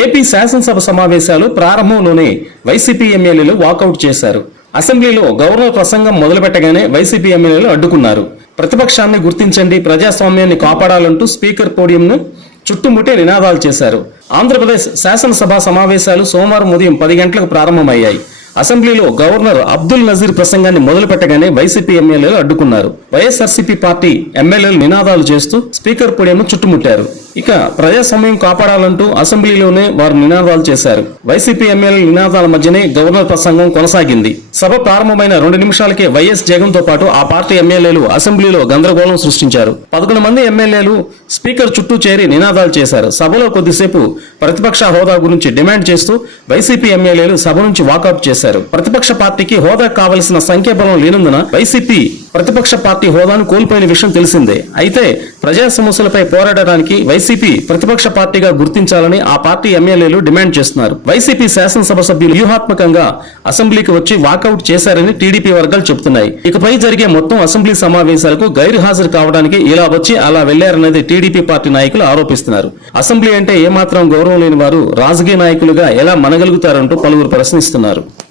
AP శాసనసభ సమావేశాలు ప్రారంభంలోనే వైసీపీ ఎమ్మెల్యేలు వాకౌట్ చేశారు. అసెంబ్లీలో గవర్నర్ ప్రసంగం మొదలుపెట్టగానే వైసీపీ ఎమ్మెల్యేలు అడ్డుకున్నారు. ప్రతిపక్షాన్ని గుర్తించండి, ప్రజాస్వామ్యాన్ని కాపాడాలంటూ స్పీకర్ పోడియంను చుట్టుముట్టే నినాదాలు చేశారు. ఆంధ్రప్రదేశ్ శాసనసభ సమావేశాలు సోమవారం ఉదయం 10 గంటలకు ప్రారంభమయ్యాయి. అసెంబ్లీలో గవర్నర్ అబ్దుల్ నజీర్ ప్రసంగాన్ని మొదలుపెట్టగానే వైసీపీ ఎమ్మెల్యేలు అడ్డుకున్నారు. వైఎస్ఆర్సీపీ పార్టీ ఎమ్మెల్యేలు నినాదాలు చేస్తూ స్పీకర్ పోడియంను చుట్టుముట్టారు. ఇక ప్రజాస్వామ్యం కాపాడాలంటూ అసెంబ్లీలోనే వారు నినాదాలు చేశారు. వైసీపీ ఎమ్మెల్యేల నినాదాల మధ్యనే గవర్నర్ ప్రసంగం కొనసాగింది. సభ ప్రారంభమైన 2 నిమిషాలకే వైఎస్ జగన్ తో పాటు ఆ పార్టీ ఎమ్మెల్యేలు అసెంబ్లీలో గందరగోళం సృష్టించారు. 11 మంది ఎమ్మెల్యేలు స్పీకర్ చుట్టూ చేరి నినాదాలు చేశారు. సభలో కొద్దిసేపు ప్రతిపక్ష హోదా గురించి డిమాండ్ చేస్తూ వైసీపీ ఎమ్మెల్యేలు సభ నుంచి వాకౌట్ చేశారు. ప్రతిపక్ష పార్టీకి హోదా కావలసిన సంఖ్యాబలం లేనందున వైసీపీ ప్రతిపక్ష పార్టీ హోదాను కోల్పోయిన విషయం తెలిసిందే. అయితే ప్రజా సమస్యలపై పోరాడడానికి వైసీపీ ప్రతిపక్ష పార్టీగా గుర్తించాలని ఆ పార్టీ ఎమ్మెల్యేలు డిమాండ్ చేస్తున్నారు. వైసీపీ శాసనసభ సభ్యులు వ్యూహాత్మకంగా అసెంబ్లీకి వచ్చి వాకౌట్ చేశారని టీడీపీ వర్గాలు చెబుతున్నాయి. ఇకపై జరిగే మొత్తం అసెంబ్లీ సమావేశాలకు గైరు హాజరు కావడానికి ఇలా వచ్చి అలా వెళ్లారనేది టీడీపీ పార్టీ నాయకులు ఆరోపిస్తున్నారు. అసెంబ్లీ అంటే ఏమాత్రం గౌరవం లేని వారు రాజకీయ నాయకులుగా ఎలా మనగలుగుతారంటూ పలువురు ప్రశ్నిస్తున్నారు.